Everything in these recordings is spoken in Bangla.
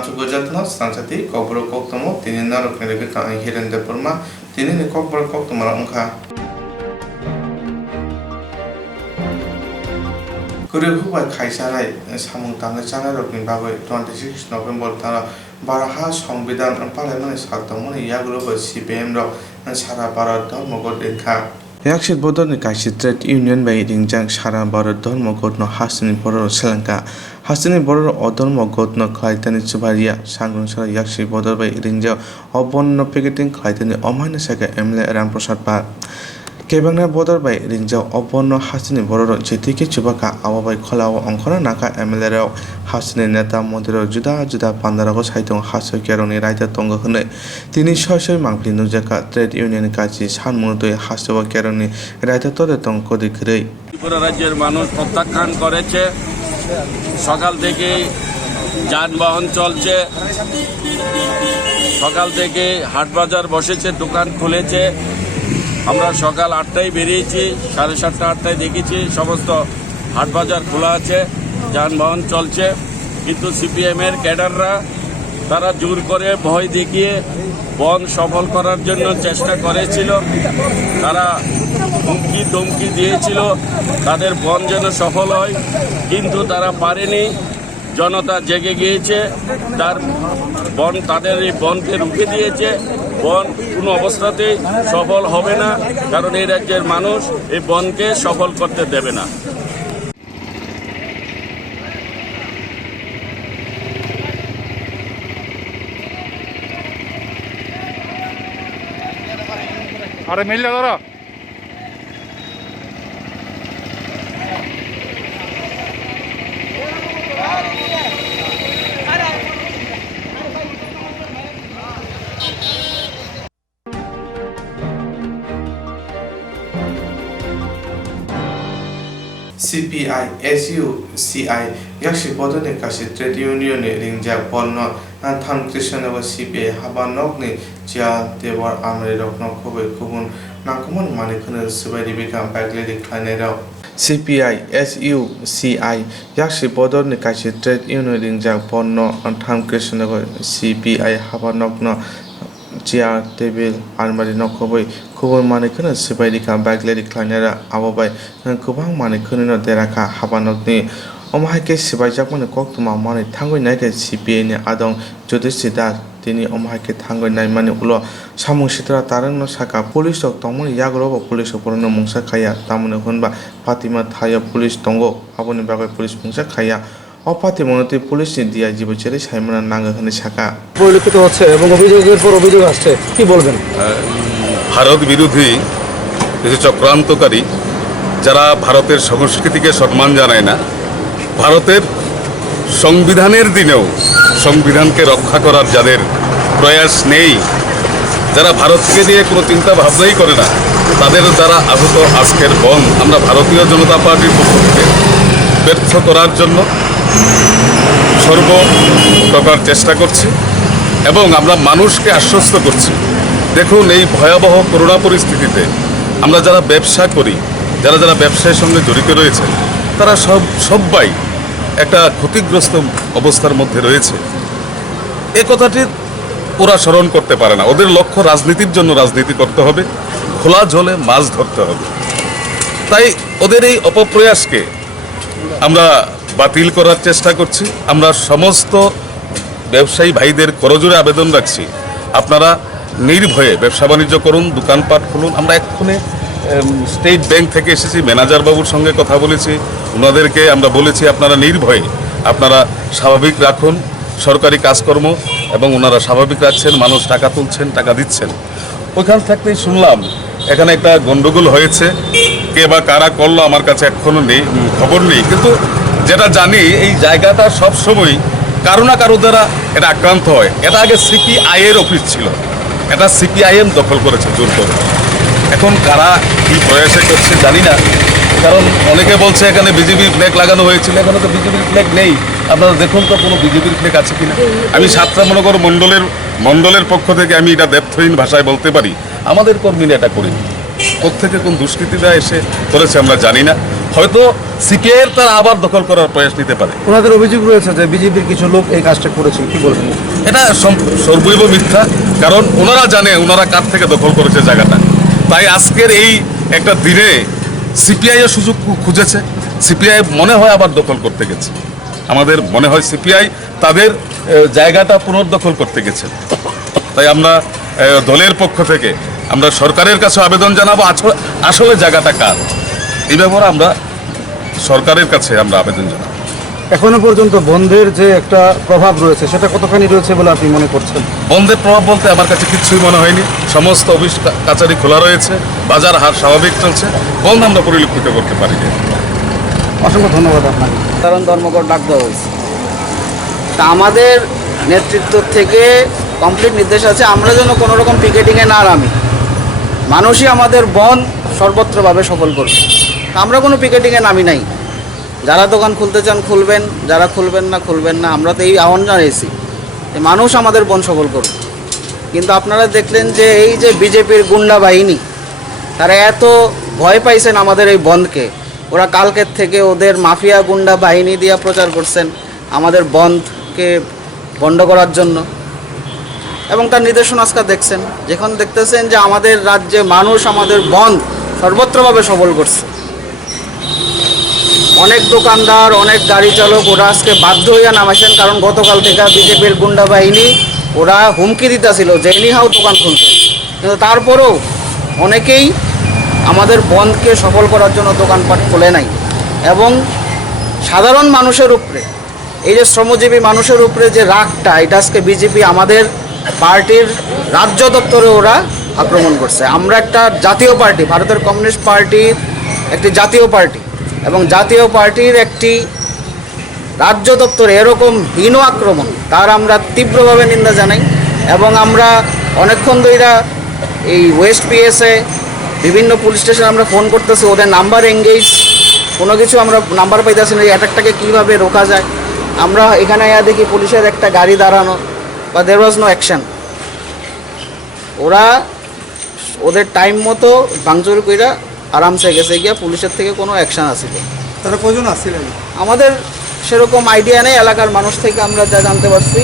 Swrangchati Swrangchati Kokborok Koktwma tini narok ni lebih kang hiren de perma tini ni Kokborok Koktwma la ongkha Kurihubai khaisarai samung tangnai chanai rok ni bagoi 26 November tara baraha সংবিধান parliament saktamoni yaglobo CPM rok sara Bharat dhormogod dekha Yakshit bodor ni kaisi trade union bai ringjang sara Bharat dhormogod no hasini boror Sri-Lanka hasini boror odormogod no khlaitani chubaria sangrung sara yakshit bodor bai ringjao obonno picketing khlaitani omhaina saka MLA Ramprasad Par Kebangna bodor bai ringjao obonno hasini boror jetike chubaka awabai kholao ongkhona naka MLA rok hasini neta mondiro juda juda pandarago saitong hasoi keroni raita tongo hune tini shoi mangpli nujaka trade union kaji sanmunotoi hasowa keroni raita tode tong kodi krei Tripura রাজ্যের মানুষ প্রত্যাখ্যান করেছে সকাল থেকে যানবাহন চলছে সকাল থেকে হাট বাজার বসেছে দোকান খুলেছে আমরা সকাল 8টায় বেরিয়েছি 7:30 8টায় দেখেছি সমস্ত হাট বাজার খোলা আছে যানবাহন চলছে কিন্তু সিপিএম এর ক্যাডাররা তারা জোর করে ভয় দেখিয়ে বন্ধ সফল করার জন্য চেষ্টা করেছিল তারা হুমকি ধমকি দিয়েছিল তাদের বন্ধ যেন সফল হয় কিন্তু তারা পারেনি জনতা জেগে গিয়েছে তাদের এই বন্ধকে রুখে দিয়েছে বন্ধ কোনো অবস্থাতেই সফল হবে না কারণ এই রাজ্যের মানুষ এই বন্ধকে সফল করতে দেবে না আরে মিল ধরো CPI, SU, CI, yakshi bodor ni kasi trade union ni ringjak polno tham Krishna CPI habanok ni chia dewar amri rokno khobai khubun nakumon manikhone subai dibika bagle dikhlane rok CPI, SU, CI, yakshi bodor ni kasi trade union ringjak polno tham Krishna CPI habanok no chair table almari no khobai khubun manikhone subai dika bagle dikhlane ra abobai kubang manikhone no deraka habanok ni omhaike sibajakmani Koktwma mani thangoi naike CPI ni adong judisida tini omhaike thangoi naimani ulo samung sitra tarang no saka police ok tongmani yagrobo police oporno mungsa khaya tamune honba Fatima thaya police tongo aboni bagai police mungsa khaya অপাতি মনতে পুলিশ ডিআইজি বচেরে সাইমনা নাঙ্গাখানে শাখা পরিলক্ষিত হচ্ছে এবং অভিযোগের পর অভিযোগ আসছে কি বলবেন ভারত বিরোধী কিছু চক্রান্তকারী যারা ভারতের সংস্কৃতিকে সম্মান জানায় না ভারতের সংবিধানের দিনেও সংবিধানকে রক্ষা করার যাদের প্রয়াস নেই যারা ভারতকে নিয়ে কোনো চিন্তা ভাবনাই করে না তাদের দ্বারা আহত আজকের বন্ধ আমরা ভারতীয় জনতা পার্টির পক্ষ থেকে ব্যর্থ করার জন্য সর্ব প্রকার চেষ্টা করছি এবং আমরা মানুষকে আশ্বস্ত করছি দেখুন এই ভয়াবহ করোনা পরিস্থিতিতে আমরা যারা ব্যবসা করি যারা যারা ব্যবসায়ের সঙ্গে জড়িত রয়েছে তারা সবাই একটা ক্ষতিগ্রস্ত অবস্থার মধ্যে রয়েছে এই কথাটি ওরা স্মরণ করতে পারে না ওদের লক্ষ্য রাজনীতির জন্য রাজনীতি করতে হবে খোলা জলে মাছ ধরতে হবে তাই ওদের এই অপপ্রয়াসকে আমরা বাতিল করার চেষ্টা করছি আমরা সমস্ত ব্যবসায়ী ভাইদের করজোড়ে আবেদন রাখছি আপনারা নির্ভয়ে ব্যবসা বাণিজ্য করুন দোকানপাট খুলুন আমরা এক্ষুনি স্টেট ব্যাংক থেকে এসেছি ম্যানেজার বাবুর সঙ্গে কথা বলেছি ওনাদেরকে আমরা বলেছি আপনারা নির্ভয়ে আপনারা স্বাভাবিক রাখুন সরকারি কাজকর্ম এবং ওনারা স্বাভাবিক রাখছেন মানুষ টাকা তুলছেন টাকা দিচ্ছেন ওইখান থাকতেই শুনলাম এখানে একটা গন্ডগোল হয়েছে কে বা কারা করলো আমার কাছে এখনো নেই খবর নেই কিন্তু যেটা জানি এই জায়গাটা সবসময় কারো না কারো দ্বারা এটা আক্রান্ত হয় এটা আগে সিপিআই এর অফিস ছিল এটা সিপিআইএম দখল করেছে জোর করে এখন কারা কি প্রয়াসে করছে জানি না কারণ অনেকে বলছে এখানে বিজেপির ফ্ল্যাগ লাগানো হয়েছিল এখানে তো বিজেপির ফ্ল্যাগ নেই আপনারা দেখুন তো কোনো বিজেপির ফ্ল্যাগ আছে কিনা আমি সাতটা মনোগর মণ্ডলের পক্ষ থেকে আমি এটা দ্ব্যর্থহীন ভাষায় বলতে পারি আমাদের কর্মীরা এটা করিনি কোত্থেকে কোন দুষ্কৃতীরা এসে করেছে আমরা জানি না হয়তো সিপিআইয়ের তারা আবার দখল করার প্রয়াস নিতে পারে। ওনাদের অভিযোগ রয়েছে যে বিজেপির কিছু লোক এই কাজটা করেছে, কি বলবেন? এটা সর্বৈব মিথ্যা, কারণ ওনারা জানে ওনারা কার থেকে দখল করেছে জায়গাটা। তাই আজকের এই একটা দিনে সিপিআইয়ের সুযোগ খুঁজেছে, সিপিআই মনে হয় আবার দখল করতে গেছে। আমাদের মনে হয় সিপিআই তাদের জায়গাটা পুনর্দখল করতে গেছে। তাই আমরা দলের পক্ষ থেকে আমরা সরকারের কাছে আবেদন জানাবো আসলে জায়গাটা কার, এই ব্যাপারে আমরা সরকারের কাছে আমরা আবেদন জানাবো। এখনো পর্যন্ত বন্ধের যে একটা প্রভাব রয়েছে সেটা কতখানি রয়েছে বলে আপনি মনে করছেন? বন্ধের প্রভাব বলতে আমার কাছে কিছুই মনে হয়নি। সমস্ত অফিস কাছারি খোলা রয়েছে, বাজার হাট স্বাভাবিক চলছে, বন্ধ আমরা পরিলক্ষিত করতে পারি। অসংখ্য ধন্যবাদ আপনাকে। কারণ ধর্মঘট ডাক দেওয়া হয়েছে, তা আমাদের নেতৃত্ব থেকে কমপ্লিট নির্দেশ আছে আমরা যেন কোনো রকম পিকেটিংয়ে না নামি, মানুষই আমাদের বন্ধ সর্বত্রভাবে সফল করবে। তা আমরা কোনো পিকেটিংয়ে নামি নাই। যারা দোকান খুলতে চান খুলবেন, যারা খুলবেন না আমরা তো এই আহ্বান জানিয়েছি যে মানুষ আমাদের বন্ধ সফল করবে। কিন্তু আপনারা দেখলেন যে এই যে বিজেপির গুন্ডা বাহিনী, তারা এত ভয় পাইছেন আমাদের এই বন্ধকে, ওরা কালকের থেকে ওদের মাফিয়া গুন্ডা বাহিনী দিয়ে প্রচার করছেন আমাদের বন্ধকে বন্ধ করার জন্য। এবং তার নিদর্শন আজকে দেখছেন, যখন দেখতেছেন যে আমাদের রাজ্যে মানুষ আমাদের বন্ধ সর্বত্রভাবে সফল করছে। অনেক দোকানদার, অনেক গাড়ি চালক ওরা আজকে বাধ্য হইয়া নামাইছেন, কারণ গতকাল থেকে বিজেপির গুন্ডা বাহিনী ওরা হুমকি দিতেছিল যে এনিহাও দোকান খুলতে। কিন্তু তারপরেও অনেকেই আমাদের বন্ধকে সফল করার জন্য দোকানপাট খোলে নাই। এবং সাধারণ মানুষের উপরে, এই যে শ্রমজীবী মানুষের উপরে যে রাগটা, এটা আজকে বিজেপি আমাদের পার্টির রাজ্য দপ্তরে ওরা আক্রমণ করছে। আমরা একটা জাতীয় পার্টি, ভারতের কমিউনিস্ট পার্টির একটি জাতীয় পার্টি, এবং জাতীয় পার্টির একটি রাজ্য দপ্তরে এরকম হীন আক্রমণ তার আমরা তীব্রভাবে নিন্দা জানাই। এবং আমরা অনেকক্ষণ ধরে এই ওয়েস্ট পিএসে বিভিন্ন পুলিশ স্টেশনে আমরা ফোন করতেছি, ওদের নাম্বার এঙ্গেজ, কোনো কিছু আমরা নাম্বার পাইতেছি না, এই অ্যাটাকটাকে কীভাবে রোকা যায়। আমরা এখানে দেখি পুলিশের একটা গাড়ি দাঁড়ানো, বা দের ওয়াজ নো অ্যাকশন। ওরা ওদের টাইম মতো ভাঙচুর কইরা আরামসে গেছে গিয়া, পুলিশের থেকে কোনো অ্যাকশন আসিল। তারা কজন আসছিলেন? আমাদের সেরকম আইডিয়া নেই, এলাকার মানুষ থেকে আমরা যা জানতে পারছি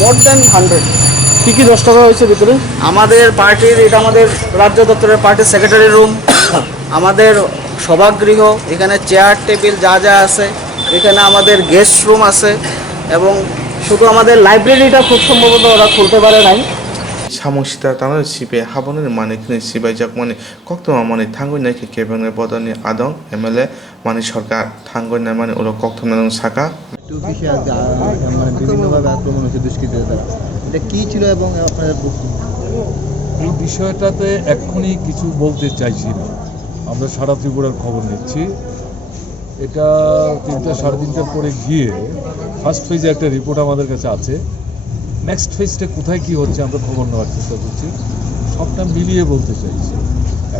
মোর দ্যান 100। কী কী নষ্ট করা হয়েছে ভিতরে? আমাদের পার্টির, এটা আমাদের রাজ্য দপ্তরের পার্টির সেক্রেটারি রুম, আমাদের সভাগৃহ, এখানে চেয়ার টেবিল যা যা আছে, এখানে আমাদের গেস্ট রুম আছে, এবং শুধু আমাদের লাইব্রেরিটা খুব সম্ভবত ওরা খুলতে পারে নাই। 사무시다 단어 시베 하보는 만에 그는 시베 작만에 koktvma 만에 탕고나이 개병의 버더니 아동 MLA 만에 সরকার 탕고나이 만에 ওরা koktvma শাখা অফিসিয়াল মানে বিভিন্নভাবে আক্রমণ হচ্ছে দুষ্কৃতীদের দ্বারা, এটা কী ছিল এবং আপনাদের এই বিষয়টাতে এক্ষুনি কিছু বলতে চাইছি না। আমরা সারা ত্রিপুরার খবর নিচ্ছি। এটা 3টা সাড়ে 3টার পরে গিয়ে ফার্স্ট ফেজে একটা রিপোর্ট আমাদের কাছে আছে। নেক্সট ফেজটা কোথায় কী হচ্ছে আমরা খবর নেওয়ার চেষ্টা করছি, সবটা মিলিয়ে বলতে চাইছি।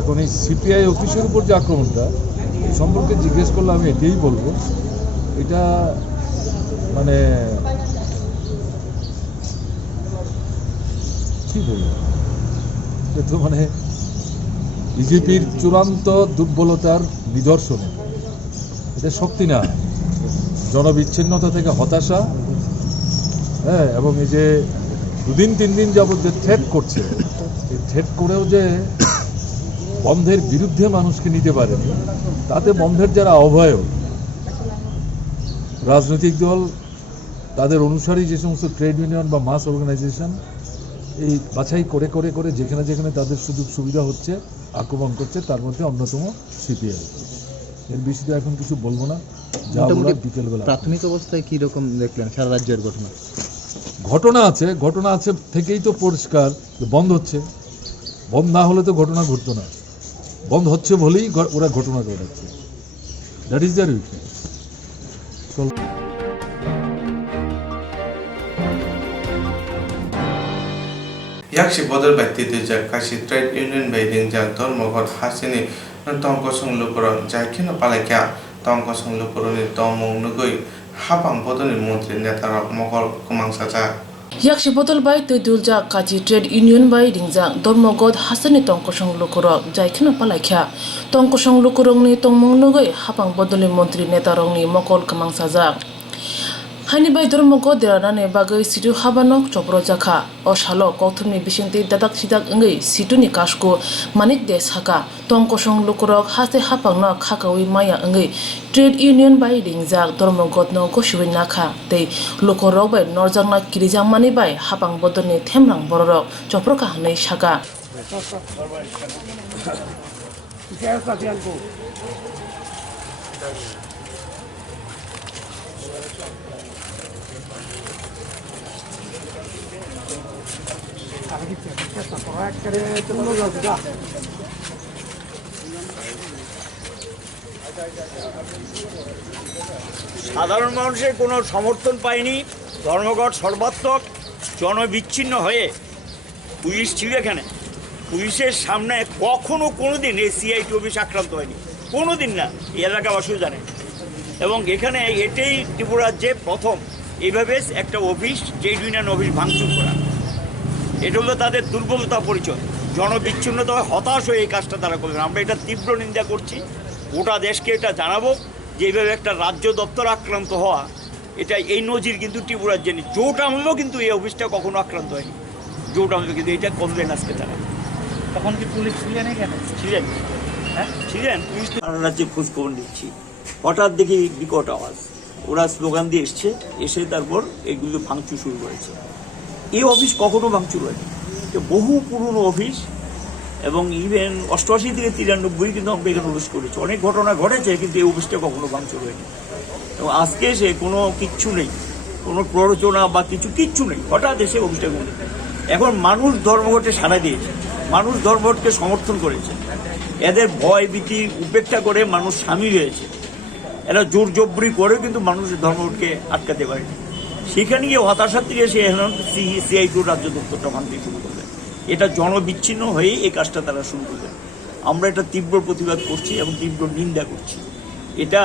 এখন এই সিপিআই অফিসের উপর যে আক্রমণটা সম্পর্কে জিজ্ঞেস করলে আমি এটাই বলবো, এটা মানে কী বলবো, এটা তো মানে বিজেপির চূড়ান্ত দুর্বলতার নিদর্শন। এটা শক্তি না, জনবিচ্ছিন্নতা থেকে হতাশা। হ্যাঁ, এবং এই যে 2-3 দিন যাবৎ যে থ্রেট করছে, এই থ্রেট করেও যে বন্ধের বিরুদ্ধে মানুষকে নিতে পারেনি, তাতে বন্ধের যারা অভয়ক রাজনৈতিক দল, তাদের অনুসারী যে সমস্ত ট্রেড ইউনিয়ন বা মাস অর্গানাইজেশন, এই বাছাই করে করে করে যেখানে যেখানে তাদের সুযোগ সুবিধা হচ্ছে আক্রমণ করছে, তার মধ্যে অন্যতম সিপিআই। এর বিষয়ে এখন কিছু বলবো না, যা বলার বিকেলবেলা। প্রাথমিক অবস্থায় কীরকম দেখলেন সারা রাজ্যের ঘটনা আছে থেকেই তো পরিষ্কার বন্ধ হচ্ছে। বন্ধ না হলে তো ঘটনা ঘটতো না, বন্ধ হচ্ছে বলেই ওরা ঘটনা ঘটাচ্ছে। That is their weakness. yakshi bodol batti tuja kashi trade union bai ringjak ধর্মঘট hasini tongko songluporo jaikino palakya tongko songluporo ni tomong nugui habang bodoni mantri netarok mokol kumangsaja Yakshi botol bai te dulja kaji trade union bai ringjang dormogod hasani tongkosong lukurok jaikena palaikha tongkosong lukurong ni tongmong nugai hapang bodoli montri netarong ni mokol kamang sajak hani bai dormogod derana bagai situ habanok chopro jakha o shalo Koktwma bisingti dadak sidak ngai situ ni kasko manik de saka tongkosong lukurok hase hapang no khakawi maya ngai trade union bai ringjak dormogod no goshuin nakha tei lukurok bai norjangna kirijang mani bai hapang bodoni themrang bororok chopro ka hanai saka সাধারণ মানুষের কোনো সমর্থন পায়নি ধর্মঘট সর্বাত্মক জনবিচ্ছিন্ন হয়ে পুলিশ ছিল এখানে পুলিশের সামনে কখনো কোনোদিন এই সিআইটি অফিস আক্রান্ত হয়নি কোনোদিন না এই এলাকাবাসীও জানে এবং এখানে এটাই ত্রিপুরার যে প্রথম এইভাবে একটা অফিস ট্রেড ইউনিয়ন অফিস ভাঙচুর করা এটা হলো তাদের দুর্বলতা পরিচয় জনবিচ্ছিন্নতা হতাশ হয়ে এই কাজটা তারা করলেন আমরা এটা তীব্র নিন্দা করছি গোটা দেশকে এটা জানাবো যে এইভাবে একটা রাজ্য দপ্তর আক্রান্ত হওয়া এটা এই নজির কিন্তু ত্রিপুরার জন্য জোট আমলেও কিন্তু এই অফিসটা কখনো আক্রান্ত হয়নি জোট আমলে কিন্তু এটা করলেন আজকে তারা তখন কি পুলিশ ছিলেন এখানে ছিলেন ছিলেন পুলিশ সারা রাজ্যে খোঁজখবর নিচ্ছি হঠাৎ দেখি বিকট আওয়াজ ওরা স্লোগান দিয়ে এসছে এসে তারপর এগুলো ভাঙচুর শুরু করেছে এই অফিস কখনো ভাঙচুর হয়নি বহু পুরনো অফিস এবং ইভেন 88 থেকে 93 কিন্তু আমরা এখানে প্রবেশ করেছি অনেক ঘটনা ঘটেছে কিন্তু এই অফিসটা কখনো ভাঙচুর হয়নি এবং আজকে এসে কোনো কিচ্ছু নেই কোনো প্ররোচনা বা কিচ্ছু নেই হঠাৎ এসে অফিসটা ঘুরে এখন মানুষ ধর্মঘটে সাড়া দিয়েছে মানুষ ধর্মঘটকে সমর্থন করেছে এদের ভয় ভীতি উপেক্ষা করে মানুষ সামিল হয়েছে এরা জোর জবরি করে কিন্তু মানুষের ধর্মঘটকে আটকাতে পারেনি সেখানে গিয়ে হতাশার থেকে সে এখন সিআইটির রাজ্য দপ্তরটা ভাঙতে শুরু করবে এটা জনবিচ্ছিন্ন হয়ে এই কাজটা তারা শুরু করবে আমরা এটা তীব্র প্রতিবাদ করছি এবং তীব্র নিন্দা করছি এটা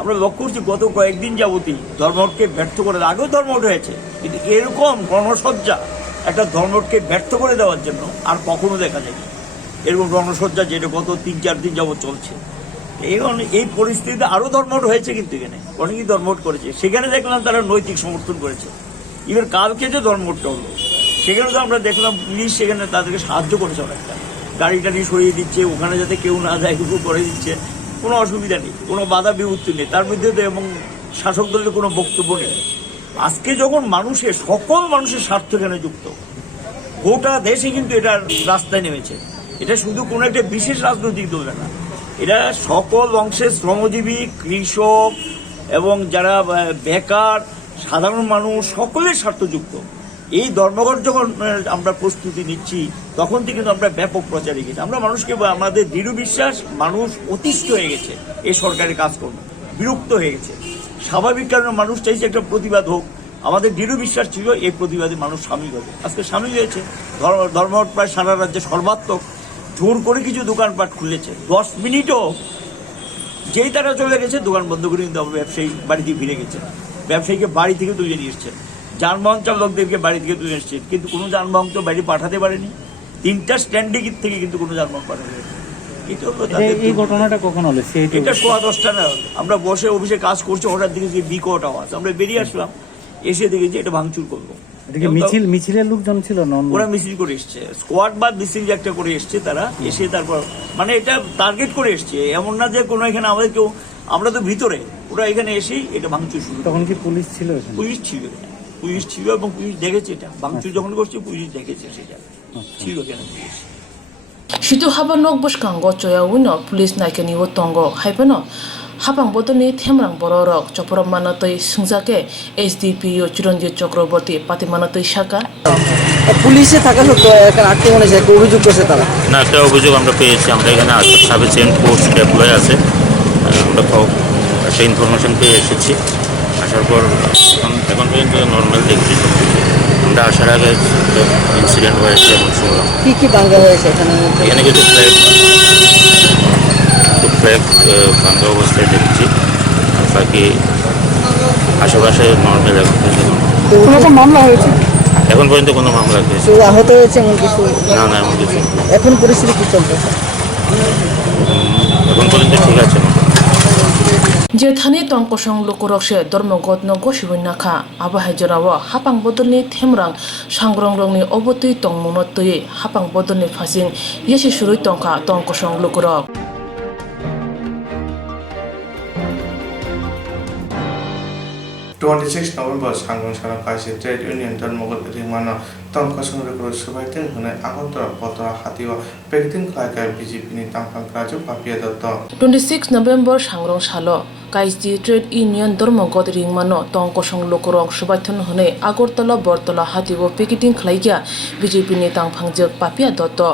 আমরা লক্ষ্য করছি গত কয়েকদিন যাবতই ধর্মঘটকে ব্যর্থ করে আগেও ধর্মঘট হয়েছে কিন্তু এরকম রণসজ্জা একটা ধর্মঘটকে ব্যর্থ করে দেওয়ার জন্য আর কখনো দেখা যায়নি এরকম রণসজ্জা যেটা গত 3-4 দিন যাবত চলছে এখন এই পরিস্থিতিতে আরও ধর্মঘট হয়েছে কিন্তু এখানে অনেকেই ধর্মঘট করেছে সেখানে দেখলাম তারা নৈতিক সমর্থন করেছে ইভেন কালকে যে ধর্মঘটটা হলো সেখানে তো আমরা দেখলাম পুলিশ সেখানে তাদেরকে সাহায্য করেছে অনেকটা গাড়ি টাড়ি সরিয়ে দিচ্ছে ওখানে যাতে কেউ না যায় এটুকু করে দিচ্ছে কোনো অসুবিধা নেই কোনো বাধা বিপত্তি নেই তার মধ্যে তো এবং শাসক দলের কোনো বক্তব্য নেই আজকে যখন সকল মানুষের স্বার্থ এখানে যুক্ত গোটা দেশে কিন্তু এটা রাস্তায় নেমেছে এটা শুধু কোনো একটা বিশেষ রাজনৈতিক দল না এটা সকল অংশের শ্রমজীবী কৃষক এবং যারা বেকার সাধারণ মানুষ সকলের স্বার্থযুক্ত এই ধর্মঘট যখন আমরা প্রস্তুতি নিচ্ছি তখন থেকে কিন্তু আমরা ব্যাপক প্রচারে গেছি আমরা মানুষকে আমাদের দৃঢ় বিশ্বাস মানুষ অতিষ্ঠ হয়ে গেছে এই সরকারের কাজকর্ম বিরক্ত হয়ে গেছে স্বাভাবিক কারণে মানুষ চাইছে একটা প্রতিবাদ হোক আমাদের দৃঢ় বিশ্বাস ছিল এই প্রতিবাদে মানুষ সামিল হবে আজকে সামিল হয়েছে ধর্মঘট প্রায় সারা রাজ্যে সর্বাত্মক জোর করে কিছু দোকানপাট খুলেছে 10 মিনিটও যেই তারা চলে গেছে দোকান বন্ধ করে কিন্তু ব্যবসায়ী বাড়িতে ফিরে গেছে ব্যবসায়ীকে বাড়ি থেকে তুলে নিয়ে এসছেন যানবাহন চালকদেরকে বাড়ি থেকে তুলে এসছেন কিন্তু কোনো যানবাহন তো বাড়ি পাঠাতে পারেনি 3টা স্ট্যান্ডে থেকে কিন্তু কোনো যানবাহন পাঠাতে পারেনি এই ঘটনাটা কখন হলো এটা 10:15 না আমরা বসে অফিসে কাজ করছি হঠাৎ দিকে যে বিকট আওয়াজ আমরা বেরিয়ে আসলাম এসে দেখেছি এটা ভাঙচুর করবো মিছিলের লোকজন ছিল ওরা মিছিল করে এসছে স্কোয়াড বা মিছিল একটা করে এসছে তারা এসে তারপর মানে এটা টার্গেট করে এসছে এমন না যে কোনো এখানে আমাদের কেউ আমরা তো ভিতরে ওরা এখানে এসেই এটা ভাঙচুর শুরু তখন কি পুলিশ ছিল পুলিশ ছিল এবং পুলিশ দেখেছে এটা ভাঙচুর যখন করছে পুলিশ দেখেছে সেটা ছিল কেন police situ habanok boskango choya wino police naikani wo tongo haibano habang bodoni themrang bororok chopro manatoi sungjake SDPO Chiranjit Chakraborty pati manatoi shaka পুলিশে থাকা সত্ত্বেও একটা আক্রমণ হয়েছে একটা অভিযোগ করছে তারা না একটা অভিযোগ আমরা পেয়েছি আমরা এখানে সাফিসিয়েন্ট পোস্ট ডেপ্লয় আছে আমরা একটা ইনফরমেশন পেয়ে এসেছি আসার পর এখন পর্যন্ত নর্মাল দেখছি আমরা আসার আগে ইনসিডেন্ট হয়েছে এবং শুনলাম কি ভাঙা হয়েছে এখানে কিছু ফ্ল্যাগ ভাঙা অবস্থায় দেখছি আর বাকি আশেপাশে নর্মাল এখন কোনো রকম মামলা হয়েছে? এখন পর্যন্ত কোনো মামলা হয়েছে কেউ আহত হয়েছে এমন কিছু? না এমন কিছু না। এখন পরিস্থিতি কি চলতেছে? এখন পর্যন্ত ঠিক আছে না। যে Thani তংকসং লোকরকসে ধর্মগত গসিবই নাখা আবাহাই জরাও হাপাং বদলনি থেমরাং সাংগ্রংরংনি অবতৈ তংমুনতयै হাপাং বদলনি passing AC সুরুই Tankha তংকসং লোকরক 26 November Sangong Sara Kaisi Trade Union Dharmogod Rimano Tongkosong Rukro Subaitin Hune Agotra Potra Hatiwa Pekitin Klaikai BJP ni Tangpang Kraju Papia Dotto 26 November Sangrong Salo Kaisi Trade Union Dharmogod Rimano Tongkosong Lokorong Subaitin Hune Agortala Bortala Hatiwa Pekitin Klaikia BJP ni Tangpang Jek Papia Dotto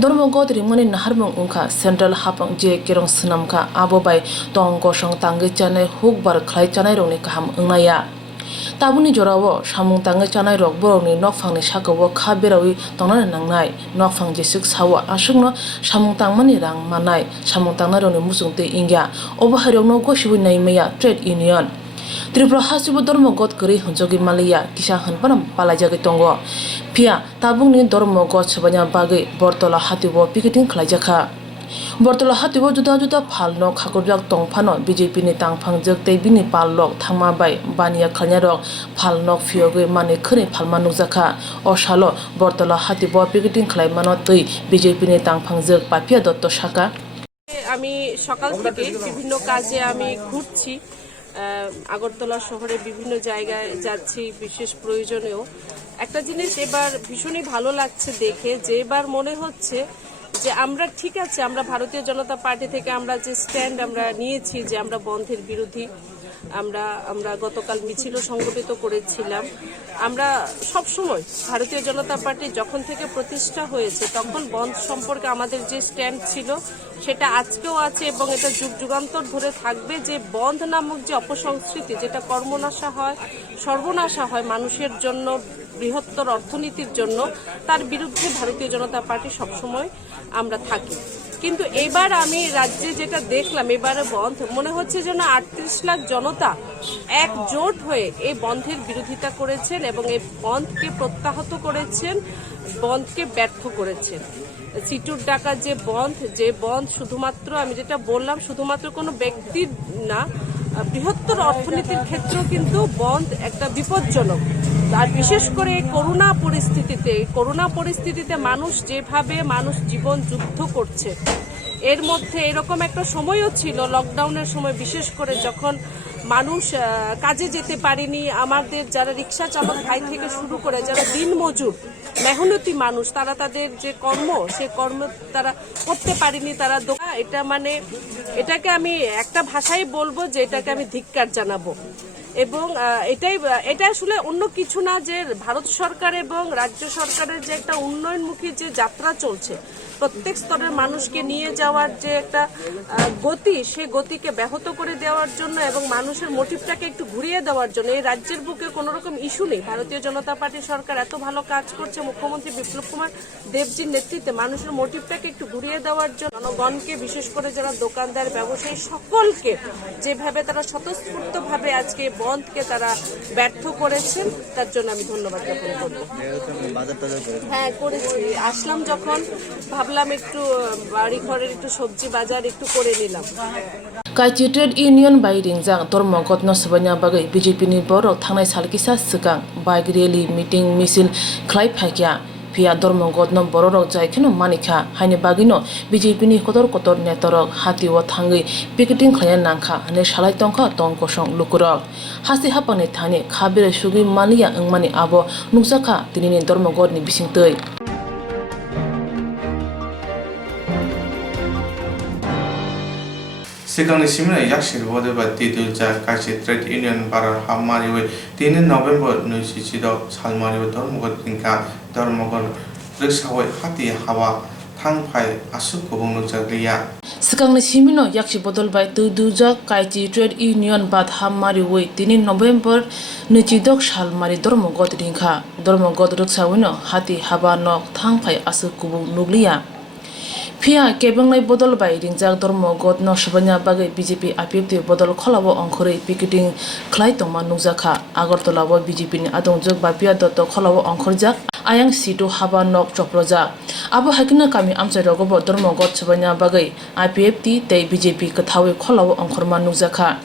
Dharmogod Rimani Naharmong Ungka Central Hapang Je Kerong Snamka Abobai Tongkosong Tangi Chanai Hukbar Klai Chanai Roni Kaham Ungnaya Tabuni Jorawo, Samung Tanga Chanai Rock Boroni, Nokfang ni Shakawo, Kabirawi, Tona Nangnai, Nokfang Jesuk Sawa, Ashungno, Samung Tangmani Rang Manai, Samung Tangaroni Musung Te India, Obaharono Goshiwi Naimea, Trade Union. Tripura Hasibu Dormogot Kuri Hunjogi Malaya, Kisha Hanpanam, Palajagi Tongo. Pia, Tabung ni Dormogot Sabanya Bagi, Bortola Hatiwo, Picketing Klajaka. Bortola Hatiwo Juda Palno, Kakobjak Tongpano, BJP ni Tangpangjak, Tebini Palok, Tangmabai, Bania Kanyarok, Palnok Fiogue, Mani Kuni Palmanuzaka, Oshalo, Bortola Hatiwo, Picketing Klaimano, BJP ni Tangpangjak, Papia Dotto Shaka. আমি সকাল থেকে বিভিন্ন কাজে আমি ঘুরছি আগরতলা শহরে বিভিন্ন জায়গায় যাচ্ছি বিশেষ প্রয়োজনেও একটা জিনিস এবার ভীষণই ভালো লাগছে দেখে যে এবার মনে হচ্ছে যে আমরা ঠিক আছে আমরা ভারতীয় জনতা পার্টি থেকে আমরা যে স্ট্যান্ড আমরা নিয়েছি যে আমরা বন্ধের বিরোধী আমরা গতকাল মিছিল সংগঠিত করেছিলাম আমরা সব সময় ভারতীয় জনতা পার্টি যখন থেকে প্রতিষ্ঠা হয়েছে তখন বন্ধ সম্পর্কে আমাদের যে স্ট্যান্ড ছিল সেটা আজকেও আছে এবং এটা যুগ যুগান্তর ধরে থাকবে যে বন্ধ নামক যে অপসংস্কৃতি যেটা কর্মনাশা হয় সর্বনাশা হয় মানুষের জন্য বৃহত্তর অর্থনীতির জন্য তার বিরুদ্ধে ভারতীয় জনতা পার্টি সবসময় আমরা থাকি কিন্তু এবার আমি রাজ্যে যেটা দেখলাম এবারে বন্ধ মনে হচ্ছে যেন 38 লাখ জনতা একজোট হয়ে এই বন্ধের বিরোধিতা করেছেন এবং এই বন্ধকে প্রত্যাহত করেছেন বন্ধকে ব্যর্থ করেছেন সিটুর ডাকা যে বন্ধ শুধুমাত্র আমি যেটা বললাম শুধুমাত্র কোনো ব্যক্তির না বৃহত্তর অর্থনীতির ক্ষেত্রেও কিন্তু বন্ধ একটা বিপজ্জনক আর বিশেষ করে করোনা পরিস্থিতিতে মানুষ যেভাবে জীবন যুদ্ধ করছে এর মধ্যে এরকম একটা সময়ও ছিল লকডাউনের সময় বিশেষ করে যখন মানুষ কাজে যেতে পারেনি আমাদের যারা রিক্সা চালক ভাই থেকে শুরু করে যারা দিনমজুর মেহনতি মানুষ তারা তাদের যে সে কর্ম তারা করতে পারেনি তারা এটাকে আমি একটা ভাষায় বলবো যে এটাকে আমি ধিক্কার জানাবো এবং এটা আসলে অন্য কিছু না যে ভারত সরকার এবং রাজ্য সরকারের যে একটা উন্নয়নমুখী যে যাত্রা চলছে প্রত্যেক স্তরের মানুষকে নিয়ে যাওয়ার যে একটা গতি সেই গতিকে ব্যাহত করে দেওয়ার জন্য এবং মানুষের মোটিভটাকে একটু ঘুরিয়ে দেওয়ার জন্য এই রাজ্যের বুকে কোনো রকম ইস্যু নেই ভারতীয় জনতা পার্টি সরকার এত ভালো কাজ করছে মুখ্যমন্ত্রী বিপ্লব কুমার দেবজির নেতৃত্বে মানুষের মোটিভটাকে একটু ঘুরিয়ে দেওয়ার জন্য জনগণকে বিশেষ করে যারা দোকানদার ব্যবসায়ী সকলকে যেভাবে তারা স্বতঃস্ফূর্তভাবে আজকে বন্ধকে তারা ব্যর্থ করেছেন তার জন্য আমি ধন্যবাদ জ্ঞাপন করব হ্যাঁ করেছি আসলাম যখন ভাবলাম একটু বাড়ি ঘরের একটু সবজি বাজার একটু করে নিলাম Kaiti Trade Union by Ringjang Dormogot no Sabanya Bagai BJP ni Borok Thangnai Salkisa Sikang bike rally meeting misil Klai Phakya Pia Dormogot no Borok Jaikino Manika Haine Bagino BJP ni kotor netorok Hatiwo Thangai picketing Klayan Nangkha Hane Shalai Tongkha Tongkosong Lukurok Hasi Hapani Thani Khabire Sugi Malia Engmani Abo Nukjaka Tinini Dormogot ni Bisingtei Sikangni simina yakshir bode ba Tidulja Kaisi Trade Union Barar Hamariwe 3 November Nuisichido Salmariwe Dormogot Ringka Dormogot Riksawe Hati Hawa Thangpai Asuk Kubung Jaglia Sikangni simino yakshi bodol by Tidulja Kaisi Trade Union Bad Hamariwe 3 November Nuichidok Salmari Dormogot Ringka Dormogot Riksawe no Hati Hawa no Thangpai Asuk Kubung Nuglia Pia kebanglai bodol bai ringjak dormogod no sabanya bagai BJP IPFT bodol kholabo ongkhorei picketing khlai tongma nukjakha Agartala bo BJP ni adongjok ba pia dotto kholabo ongkhorjak ayang situ haba nok choprojak abo hakina kami amchai rogobo dormogod sabanya bagai IPFT tei BJP kathawi kholabo ongkhorma nukjakha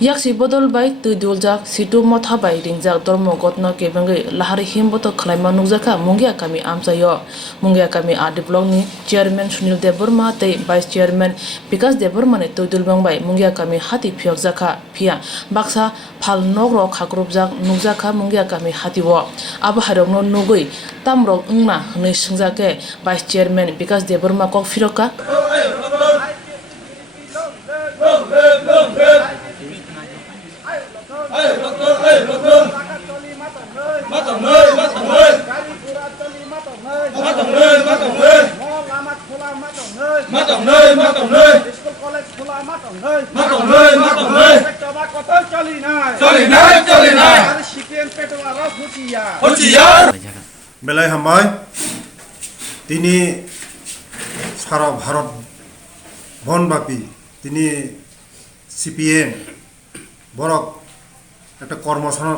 yaksi bodol bai tuduljak situ motha bai ringjak dormogod no kebangai lahari himboto khlaima nukjakha mungya kami amchayo mungya kami adi block ni chairman Sunil Deborma tei vice chairman Vikas Deborma ni tudulbang bai mungya kami hati phiokjakha phia baksa phal nogro khakrubjak nukjakha mungya kami hatiwo abo harokno nugui tamrok ungma hnoi singjake vice chairman Vikas Deborma kok phiroka বেলায় হামায় তিনি সারা ভারত বনব্যাপী তিনি সিপিএম বরক একটা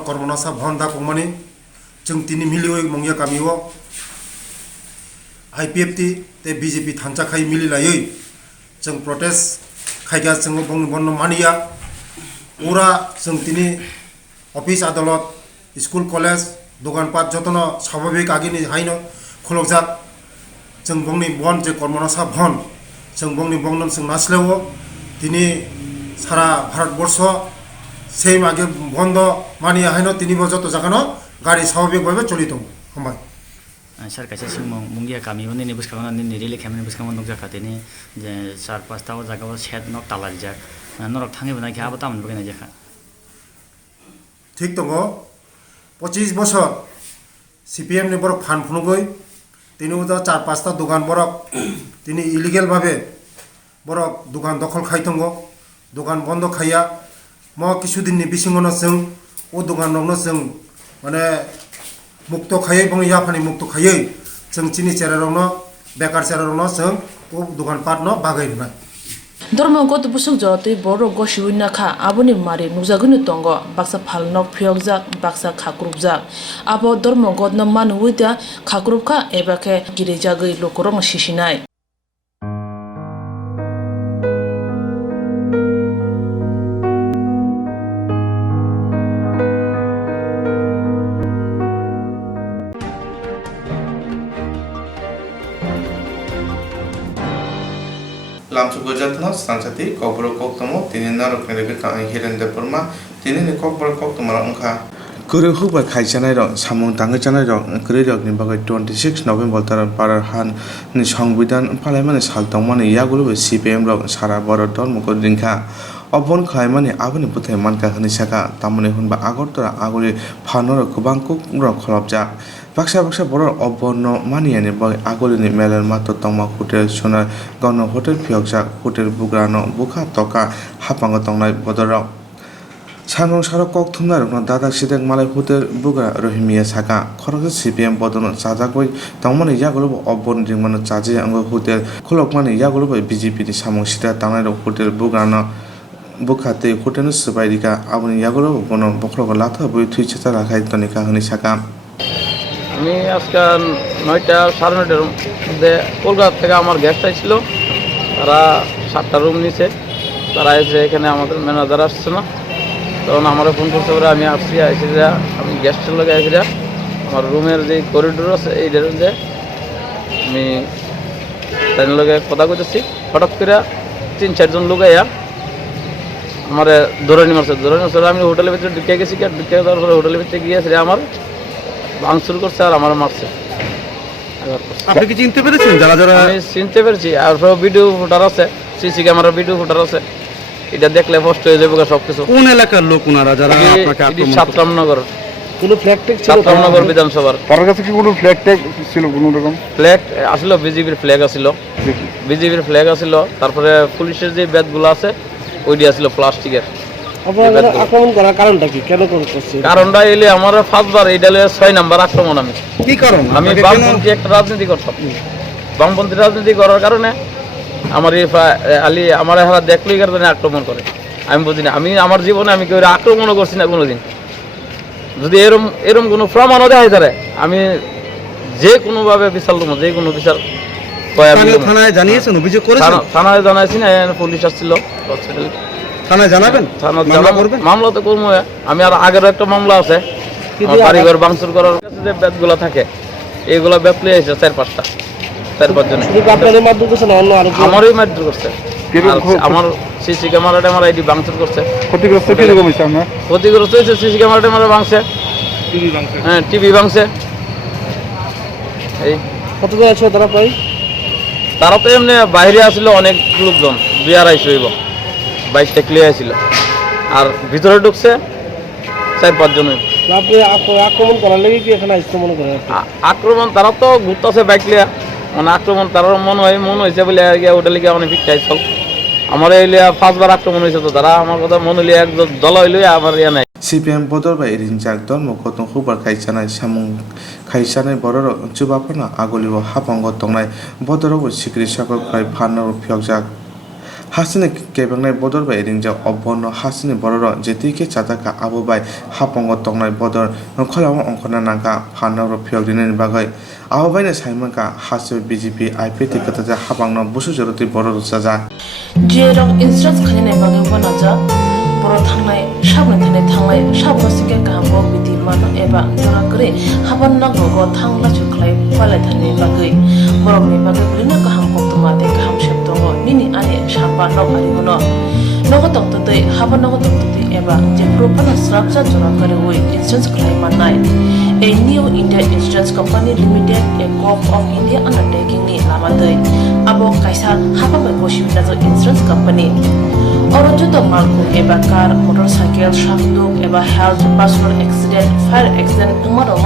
কর্মনাশা ভন দাকমানি जों তিনি মিলিওই মংয়া কামিও आइपिएफटी ते बीजेपी थानचाखाई मिलिलायै जों प्रटेस्ट खायगा जों बन मानिया ओरा जों तिनि अफिस आदालत स्कुल कलेज दखानपाट जतन स्वाभाविक आगिनि हाइनो खुलकजाक जों बंनि बन जे कर्मनाशा भन जों बंनि बंनम जों नासलेवो तिनि सारा भारतवर्ष सेम आगे बन्द मानिया हाइनो तिनि बजत जागानो गाड़ी स्वाभाविक भाबे चलित हमाय सार कैसे मुंगिया कामी उन्हें बुझ खाना निरीले खेमने बुझ खाना नुकजा खाते ने सार पास्ता वो जगह वो शेड नॉक तालाल जाक नरक थांगे बना क्या बता मन बगैर जाका ठीक तो वो 25 बছর सीपीएम ने बरक फान फुनु गई तीन उदा 4-5टा दुकान बरक तीन इलिगेल भावे बरक दुकान दखल खाई तंगो दुकान बंद खाया म किछु दिन नि बिसिंगनो जों ओ दुकान रंनो जों माने मुक्त खायै बंग याफानि मुक्त खायै जों चिनि चेरारनो बेकार चेरारनो जों ओ दुकान पाटनो बागायनाय dormogod busuk jotoi boro goshiwinakha aboni mari nukjaguni tongo baksa phalnok phiokjak baksa khakrubjak abo dormogod no manuida khakrubkha ebakhe girejagoi lokorong sisinai Swrangchati Swrangchati Kokborok Koktwma tini narok ni rege tang hiren Deborma tini ni Kokborok Koktwma ongkha kurung huba khaijanai rok samung tangjanai rok kurui rok ni bagai 26 November taran parar han ni সংবিধান পালাইমানে saltongmani yagulo CPM rok sara boro dormogod ringkha obon khaimani aboni buthai manka hini saka tamoni hunba Agartala aguli phanor kubang kuk rok kholobjak baksa boro obonno maniani bai agolini meler mato tongma hotel sonar gono hotel phiokjak hotel bugrano bukha toka hapango tongnai bodorok sanong sarok Koktwma rokno dadak sidek malai hotel bugra rohimia saka khoroksa CPM bodono chajakoi tongmani yagulo obon ringmano chaji ango hotel khulokmani yagulo BJP ni samung sida tangnai rok hotel bugrano bukhate hotel no subairika aboni yagulo bono bokhrogo latha boi thui cheta rakhai tonika hini saka আমি আজকে 9টা 9:30টার মধ্যে কলকাতা থেকে আমার গেস্ট আসছিল তারা 7টা রুম নিছে তারা এসে এখানে আমাদের ম্যানেজার আসছে না তখন আমারও ফোন করতে পারে আমি আসছি এসে আমি গেস্টের লগে এসে আমার রুমের যে করিডোর আছে এই যে আমি তাদের লগে কথা কইতেছি হঠাৎ করে 3-4 জন লোক আয়া আমার ধরে নিয়ে আমি হোটেলের ভিতরে ঢুকে গেছি ঢুকে যাওয়ার পরে হোটেলের ভিতরে গিয়েছে আমার ভাঙচুর করছে আর আমার মারছে আপনি কি চিনতে পেরেছেন যারা যারা আমি চিনতে পেরেছি আর ভিডিও ফুটার আছে সিসি ক্যামেরার ভিডিও ফুটার আছে এটা দেখলে স্পষ্ট হয়ে যাবে সবকিছু কোন এলাকার লোক ওনারা যারা আপনাকে আক্রমণ সাতরামনগর কোনো ফ্ল্যাগ ট্যাগ ছিল সাতরামনগর বিধানসভার তার কাছে কি কোনো ফ্ল্যাগ ট্যাগ ছিল কোনো রকম ফ্ল্যাগ আসলে বিজেপির ফ্ল্যাগ আসিল তারপরে পুলিশের যে ব্যাগগুলো আছে ওইটি আসিল প্লাস্টিকের আক্রমণ করার কারণটা কি কেন করছে কারণটা এলে আমার 5বার এইটা 6 নাম্বার আক্রমণ আমি কি কারণ আমি বামপন্থী একটা রাজনীতি করতাম বামপন্থী রাজনীতি করার কারণে আমার এই আলি আমার হারা দেখলেই কারণে আক্রমণ করে। আমি বুঝি না, আমি আমার জীবনে আমি কেউ আক্রমণও করছি না কোনোদিন। যদি এরম কোনো প্রমাণও দেখা যায় আমি যে কোনোভাবে বিচার দেবো, যে কোনো বিচার। থানায় জানিয়েছেন, অভিযোগ করেছেন? থানায় জানাইছি না, পুলিশ আসছিল হসপিটালে। থানায় জানাবেন? মামলা তো করবো। আমি আর আগেরও একটা মামলা আছে, বাড়িঘর ভাঙচুর করার কাছে যে ব্যাগগুলো থাকে এইগুলো ব্যাপলে এসে 4-5 জন। আমারই মারধর করছে, আমার সিসি ক্যামেরা ট্যামেরা এটি ভাঙচুর করছে। ক্ষতিগ্রস্ত কিরকম হয়েছে আপনার? ক্ষতিগ্রস্ত হয়েছে, সিসি ক্যামেরা ট্যামেরা ভাঙছে, হ্যাঁ টিভি ভাঙছে। এই কতজন আছে তারা? প্রায় তারা তো এমনি বাইরে আসছিল অনেক লোকজন, 2-250 হইব, 22টা ক্লিয়ার আসছিল। আর ভিতরে ঢুকছে 4-5 জন। আক্রমণ করার লেগে কি এখানে আক্রমণ করে? আক্রমণ তারা তো ঘুরতেছে বাইক লিয়া, মানে আক্রমণ তার মনে হয়েছে বলে ওটা লিখে অনেক ভিক্ষাই চল। আমার এই লিয়া 5বার আক্রমণ হয়েছে, তো তারা আমার কথা মনে লিয়া একজন দল হইল আমার ইয়া নাই। CPM বদরবাই রিংজাক ধর্মগত হুবার খাইসানাय সামুं খাইসাनाय বড়রক जुबाफोरना आगलिबो हाफांग तंनाय बदरबो सिक्रि साखर खाय फानर फियकजाक हासिनि केबंनाय बदरबाय रिंजाक अबन हासिनि बड़रक जेतिके चादाका आबोबाय हाफांग तंनाय बदर खलाव अंखना नागा फानर फियकदिनि बागै आबोबायनो साइमाका हासि BJP IPT कथाजा हाफांग बुसु जरति बड़र साजा जेरक इन्स्ट्राक्ट खालिनाय बागै बनाजा बर' थांनाय साबनाय थांनाय साबसिके गाहामो बिदि मान एबा जरा करे हाबान नांगौ थांला जुखलाय फालाय थानाय बागै बर'नि बागै बिदिनो गाहाम कक्तमा दे गाहाम शेप दङ निनि आने साबा नगारिमोन नगतक्तदै हाबा नगतक्तदै एबा जे प्रोफाना स्ट्राक्चार जरा करे वे इन्स्टेंस खालाय माननाय a new India instance company limited A corp of India undertaking नि लामादै आबो कायसा हाबा बायगो सिबिनाजो इंस्टेंस कंपनी अरजुत मालको एबा कार मोटरसाइकेल शाफ्टुक एबा health personal accident fire accident उमारङ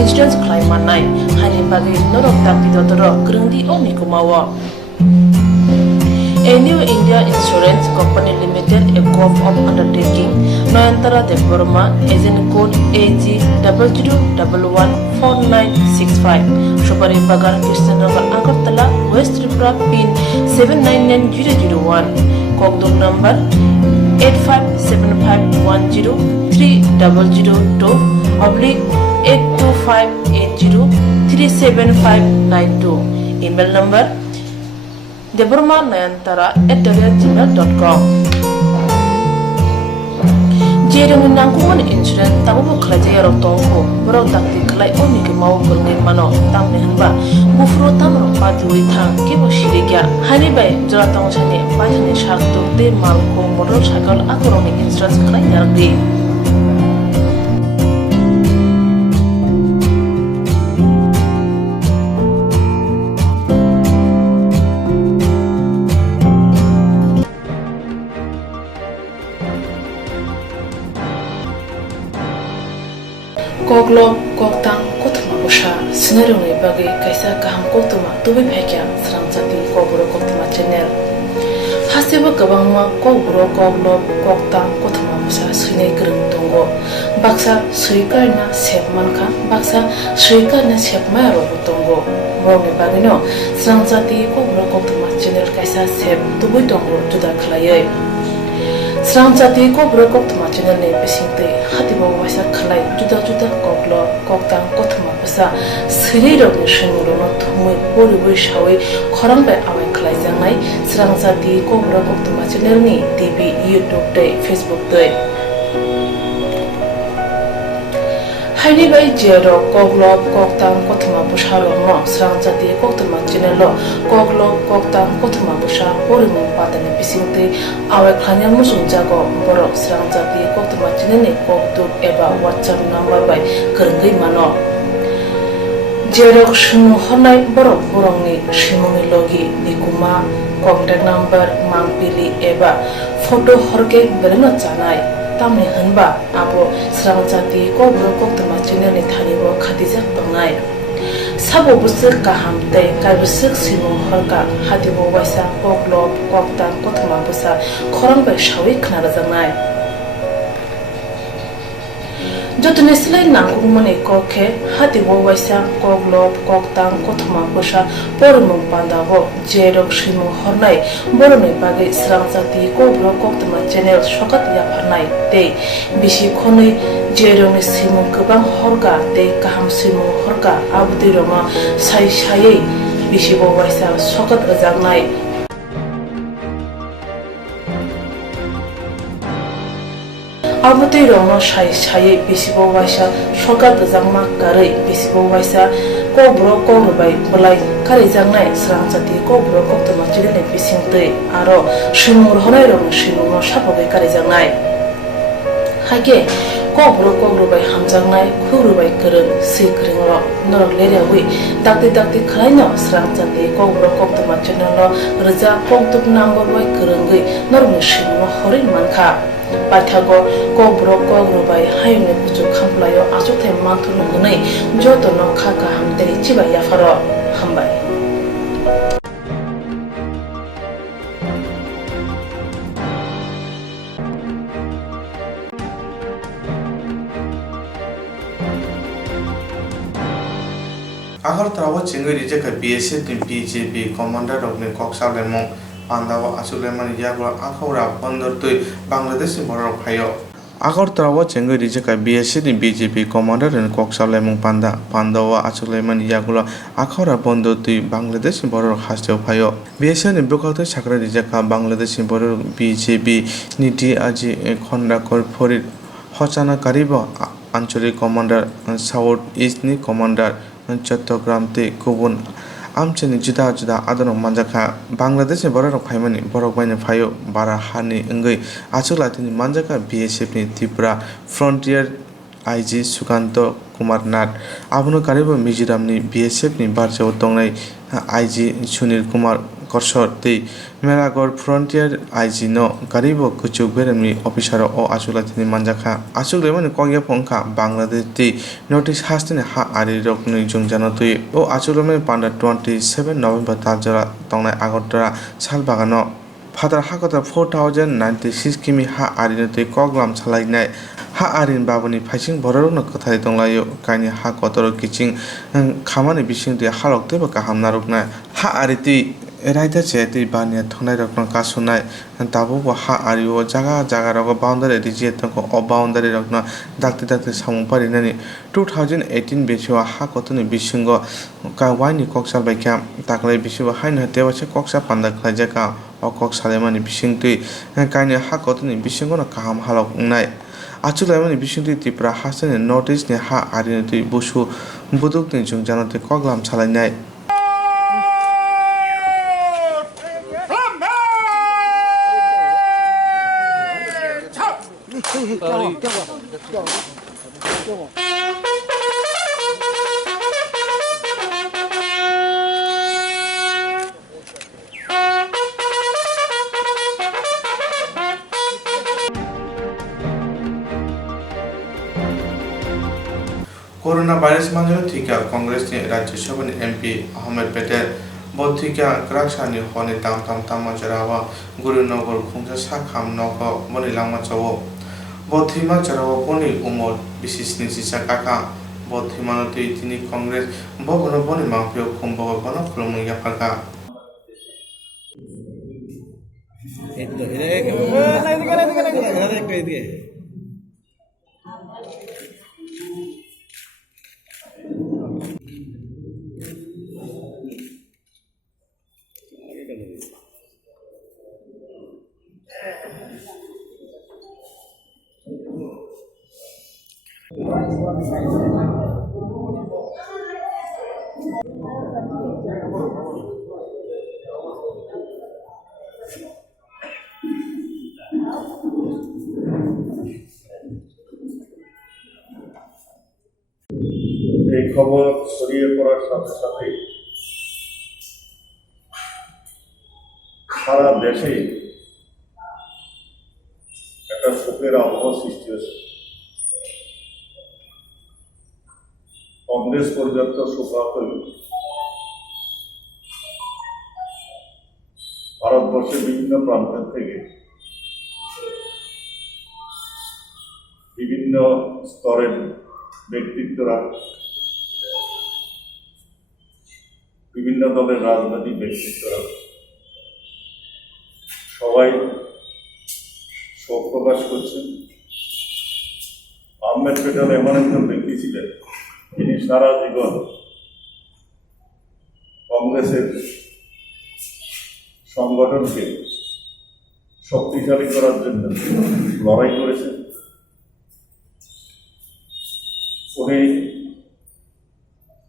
इंस्टेंस खालाय माननाय हानि बागै नरक दाबिदतर ग्रोंदि अनिकुमाव A new India Insurance Company Limited, a corp of undertaking, Nayantara Deborma, agent code AG00114965, Shobari Bagar, Krishnagar, Agartala, West Tripura, pin 799001, Kokborok number 857510-825803759 email number debormanayantara@gmail.com Jerung nangkuman insurance tabu kerja yarok tongko berok takti kelai oni ke mau berngin mano tamne hanba bufro tamro patuwi thang kibo shirigya hani bai jora tong chani pathani shakto te malko motorcycle akoroni insurance kelai yardi Koktwma Koktang Koktwma Bosha Sinarungi Bagi Kaisa Kaham Koktwma Tubi Phekya Swrangchati Kokborok Koktwma channel Hasiba Gabangma Kokborok Koktang Koktwma Bosha Sinai Grung Tongo Baksa Suikarna Sepmanka Baksa Suikarna Sepmayaro Tongo Borni Bagino Swrangchati Kokborok Koktwma channel Kaisa Sep Tubi Tongo Juda Khalayai Swrangchati Kokborok Koktwma channel ne bisingte hatibo waisa khalai juda koklo koktang koktwma basa srirok ni shinguro thumui poriboi shawi khorang bai awai khalai jangnai Swrangchati Kokborok Koktwma channel ni TV YouTube te Facebook te Haini bai jero Kokborok Koktang Koktwma basa no Swrangchati Koktwma channel lo Kokborok Koktang Koktwma basa porimon patane bisingte awai khlanyal musung jago borok Swrangchati Koktwma channel ni koktuk eba WhatsApp number bai kerenggai mano jerok shunu honai borok borongni shimuni logi nikuma contact number mangpili eba photo horke bereno chanai tamni hanba abo Swrangchati Kokborok Koktwma channel ni thanibo khatijak tongnai sabo busuk kaham tei kaibusuk simung horka hatibo waisa Kokborok Koktang Koktwma basa khorang bai shawi khnara jangnai যতনে সেলাই নাঙ্গু মনে ককে হাতি ববাইসা কগলব ককতাং কোকটমা বসা পরমুং পান্দাবো জেরক শিমু হরনাই বরনে বাগে স্রাংজাতি কোকব্রক কোকটমা চ্যানেল সকাত ইয়াফারনাই তে বিশি খनै জেরংनि শিমু गोबां हरगा ते गाहाम शिमु हरगा आबुदै रङा साय सायै बिसि बबाइसा सकात रजागनाय आबुदै रङा साय सायै बिसि बबाइसा सकात रजागमा गारै बिसि बबाइसा कोकब्रक कोकरबाय बलाय खारै जांनाय स्रांजाति कोकब्रक कोकटमा च्যাनेल बिसिंतै आरो शिमु हरनाय रङ शिमु सापगै खारै जांनाय हागे कोकब्रक कोकरबाय हामजांनाय खुरुबाय गोरों सिख्रिंल नरक लेरियावै दाक्ति खालायनो स्रांजाति कोकब्रक कोकटमा च्যাनेल रोजा कोकटुक नांगरबाय गोरोंगै नरकनि शिमु हरै मानखा पाइथागो कोकब्रक कोकरबाय हायने कुचु खामप्लायो आजुथाय माथुनु गनै जतनो खाका हामदै चिबा याफारो हामबाय Agartala chingui rijeka BSF ni BJP commander rokni koksalemo pandawa asulemani yagla akhora bondortui Bangladesh borok phayo Agartala chingui rijeka BSF ni BJP commander ni koksalemo pandawa asulemani yagla akhora bondortui Bangladesh borok hasteo phayo BSF ni brokate sakra rijeka Bangladesh borok BJP ni DRG khonda kor phorit hochana karibo আঞ্চলিক commander south east ni commander Chittagong তে গুবুন আমচেনি जुदा जुदा आदरं मानजाखा बांग्लादेश नि बरक फाइमानि बरक बायनो फायो बारा हानि अंगै आचुलातिनि मानजाखा BSF नि त्रिपुरा फ्रंटियर आईजी सुकांत कुमार नाथ आबुनो कारिबो मिजोरामनि BSF नि बारजाव दंनाय आईजी सुनील कुमार करसर ते मेलागड़ फ्रंटियर आईजी नो कारिबो कुचु बेरेमनि अफिसार ओ आचुलातिनि मानजाखा आचुलेमनि कगया पंखा बांग्लादेश ते नोटिस हास्तिनि हा आरि रकनि जुंजानो तुइ ओ आचुलेमनि पान्डा 27 नवेम्बर तालजरा तंनाय आगरतरा सालबागानो फादार हाकता 4096 किमी हा आरिनो तुइ कगलाम सालायनाय हा आरिन बाबुनि फाइसिं बररनो कथाय दंलायो काइनि हा कतर किचिं खामानि बिसिं दे हालकतेबो गाहाम नारुकनाय हा आरि तुइ रायदा चेति बानिया थनाय रकन कासुनाय दाबो हा आरिओ जागा जागा रक बाउंडारी रिजिए तको अ बाउंडारी रकन दाक्ति सामु पारिनानि 2018 बेचो हा कतनि बिसिंग का वाइनि कक्साल बायका ताकलाय बिसिबो हाइन हतेवासे कक्सा पान्दा खलायजाका अ कक्सालेमानि बिसिं तुइ काइनि हा कतनि बिसिंगनो काहाम हालक उंनाय आचुलायमानि बिसिं तुइ त्रिपुरा हासनि नॉर्थ ईस्ट नि हा आरिनो तुइ बुसु बुदुकनि जुंजानो तुइ कगलाम सालायनाय कोरोना भाइरस मानजनो थिका कांग्रेस नि राज्यसभा नि एमपी अहमद पटेल बथिका क्राकसानि हनि ताम जरावा गुरुनगर खुंजा साखाम नक बनि लांमा चवो बथिमा जरावा बनि उमर बिसिसनि सिसाकाका बथिमानो तिनि कांग्रेस बबन बनि माफियो खुंबो बन खुलुमनि याफाका এই খবর ছড়িয়ে পড়ার সাথে সাথে সারা দেশে একটা শোকের আবহাওয়া সৃষ্টি হয়েছে। কংগ্রেস পর্যন্ত শোকাহত ভারতবর্ষের বিভিন্ন প্রান্ত থেকে বিভিন্ন বিভিন্ন স্তরের ব্যক্তিত্বরা, বিভিন্ন দলের রাজনৈতিক ব্যক্তিত্বরা সবাই শোক প্রকাশ করছেন। আহমেদ পেটাল এমন একজন ব্যক্তি ছিলেন যিনি সারা জীবন কংগ্রেসের সংগঠনকে শক্তিশালী করার জন্য লড়াই করেছেন। উনি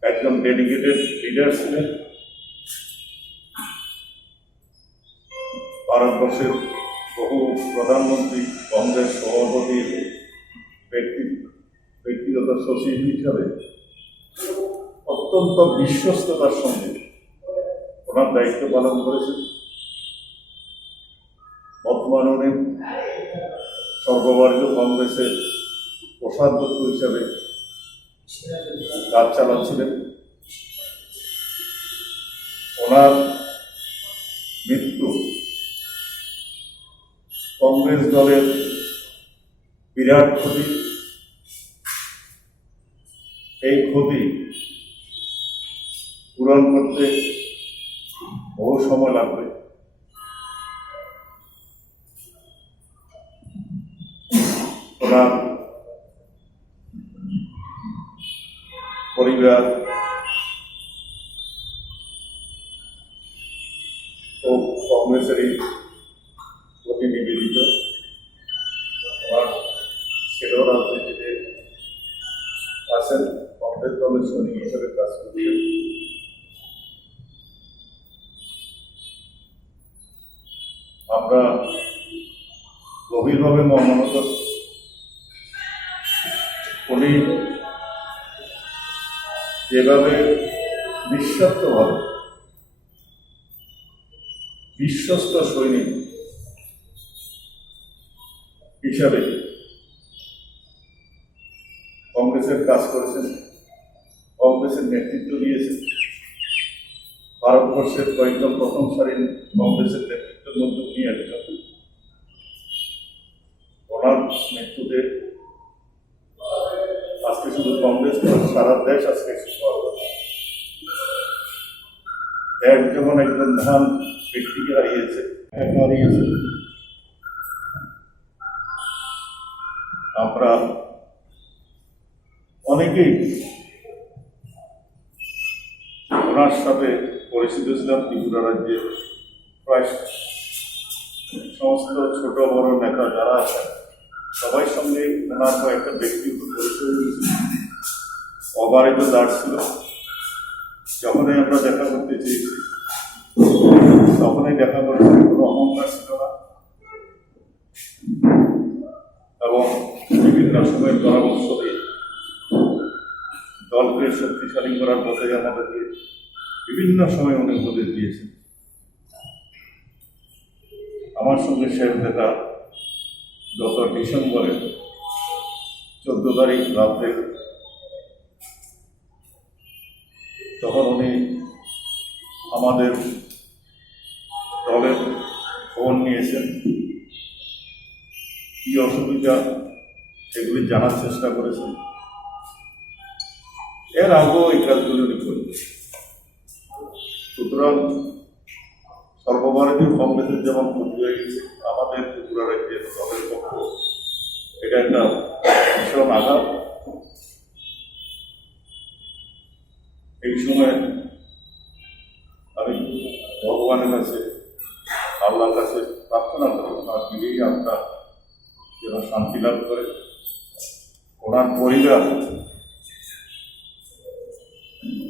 একজন ডেডিকেটেড লিডার ছিলেন। ভারতবর্ষের বহু প্রধানমন্ত্রী, কংগ্রেস সভাপতির ব্যক্তিগত সচিব হিসাবে অত্যন্ত বিশ্বস্ততার সঙ্গে ওনার দায়িত্ব পালন করেছেন। বর্তমানে উনি সর্বভারতীয় কংগ্রেসের কোষাধ্যক্ষ হিসাবে কাজ চালাচ্ছিলেন। ওনার মৃত্যু কংগ্রেস দলের বিরাট ক্ষতি। এই ক্ষতি পূরণ করতে বহু সময় লাগবে। ওনার পরিবার ও কংগ্রেসেরই প্রতি নিবেদিত। ওনার ছেলেও রাজনীতিতে আছেন, কংগ্রেস দলের সৈনিক হিসেবে কাজ করছেন। আমরা গভীরভাবে মর্মাহত। উনি যেভাবে নিঃস্বার্থভাবে বিশ্বস্ত সৈনিক হিসাবে কংগ্রেসের কাজ করেছেন, কংগ্রেসের নেতৃত্ব দিয়েছেন। ভারতবর্ষের কয়েকজন প্রথম সারির কংগ্রেসের নেতৃত্বের মধ্যে উনি একজন। ওনার মৃত্যুতে আজকে শুধু কংগ্রেস নয়, সারা দেশ আজকে এক যেমন একজন মহান ব্যক্তিকে হারিয়েছে। আমরা অনেকেই ওনার সাথে পরিচিত ছিলাম। ত্রিপুরা রাজ্যে প্রায় সমস্ত ছোট বড় নেতা যারা আছেন সবাই সঙ্গে ওনার কয়েকটা ব্যক্তিগত পরিচয় হয়েছিল। অবারিত দাঁড় ছিল। যখনই আমরা দেখা করতে চেয়েছি তখনই দেখা করেছে। কোনো অহংকার ছিল না এবং বিভিন্ন সময় পরামর্শ দিয়ে দলকে শক্তিশালী করার পথে আমাদেরকে বিভিন্ন সময় উনি উপদেশ দিয়েছেন। আমার সঙ্গে শেষ দেখা গত ডিসেম্বরের 14 তারিখ রাত্রে। তখন উনি আমাদের দলের খবর নিয়েছেন, কি অসুবিধা সেগুলি জানার চেষ্টা করেছেন। এর আগেও এই কাজগুলি উনি করেছেন। সুতরাং সর্বভারতীয় কংগ্রেসের যেমন ক্ষতি হয়ে গেছে, আমাদের ত্রিপুরা রাজ্যের দলের পক্ষ এটা একটা ভীষণ আঘাত। এই সময় আমি ভগবানের কাছে, আল্লাহর কাছে প্রার্থনা করি ওনার দিকেই আত্মা যেন শান্তি লাভ করে। ওনার পরিবার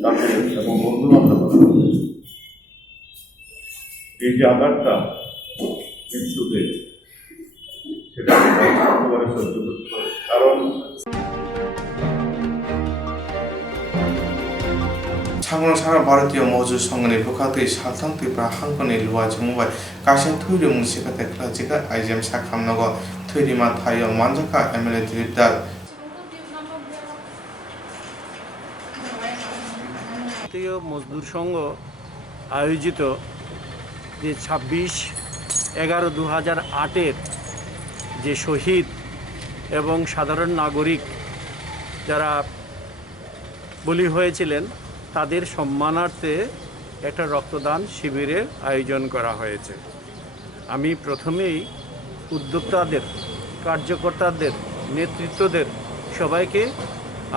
তাকে এবং বন্ধু বান্ধব এই যে আঘাতটা মৃত্যুতে, সেটা একেবারে সহ্য করতে পারে। কারণ 상으로 사람 바르티어 모주 성근의 복학의 살상의 한건의 루아 정말 가신 토요일 문시가 데크라지가 아이잼 사kam나고 토요일마 타이어 만자카 에멜레 드립다 ভারতীয় মজদুর সংঘ আয়োজিত যে 26/11/2008 যে শহীদ এবং সাধারণ নাগরিক যারা বলি হয়েছিলেন তাদের সম্মানার্থে একটা রক্তদান শিবিরের আয়োজন করা হয়েছে। আমি প্রথমেই উদ্যোক্তাদের, কার্যকর্তাদের, নেতৃত্বদের সবাইকে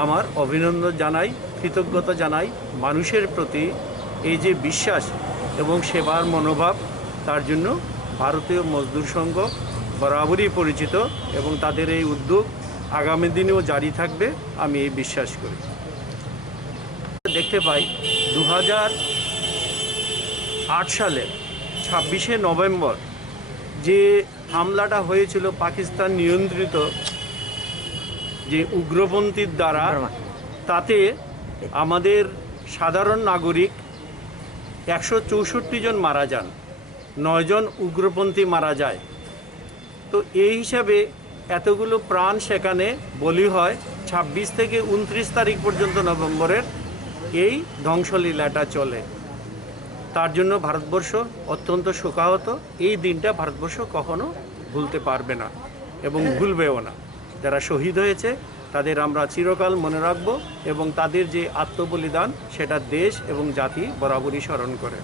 আমার অভিনন্দন জানাই, কৃতজ্ঞতা জানাই। মানুষের প্রতি এই যে বিশ্বাস এবং সেবার মনোভাব, তার জন্য ভারতীয় মজদুর সংঘ বরাবরই পরিচিত এবং তাদের এই উদ্যোগ আগামী দিনেও জারি থাকবে, আমি এই বিশ্বাস করি। দেখতে পাই 2008 সালের 26শে নভেম্বর যে হামলাটা হয়েছিল পাকিস্তান নিয়ন্ত্রিত যে উগ্রপন্থীর দ্বারা, তাতে আমাদের সাধারণ নাগরিক 164 জন মারা যান, 9 জন উগ্রপন্থী মারা যায়। তো এই হিসাবে এতগুলো প্রাণ সেখানে বলি হয়। 26 থেকে 29 তারিখ পর্যন্ত নভেম্বরের এই ধ্বংসলীলাটা চলে। তার জন্য ভারতবর্ষ অত্যন্ত শোকাহত। এই দিনটা ভারতবর্ষ কখনো ভুলতে পারবে না এবং ভুলবেও না। যারা শহীদ হয়েছে তাদের আমরা চিরকাল মনে রাখব এবং তাদের যে আত্মবলিদান সেটা দেশ এবং জাতি বরাবরই স্মরণ করে।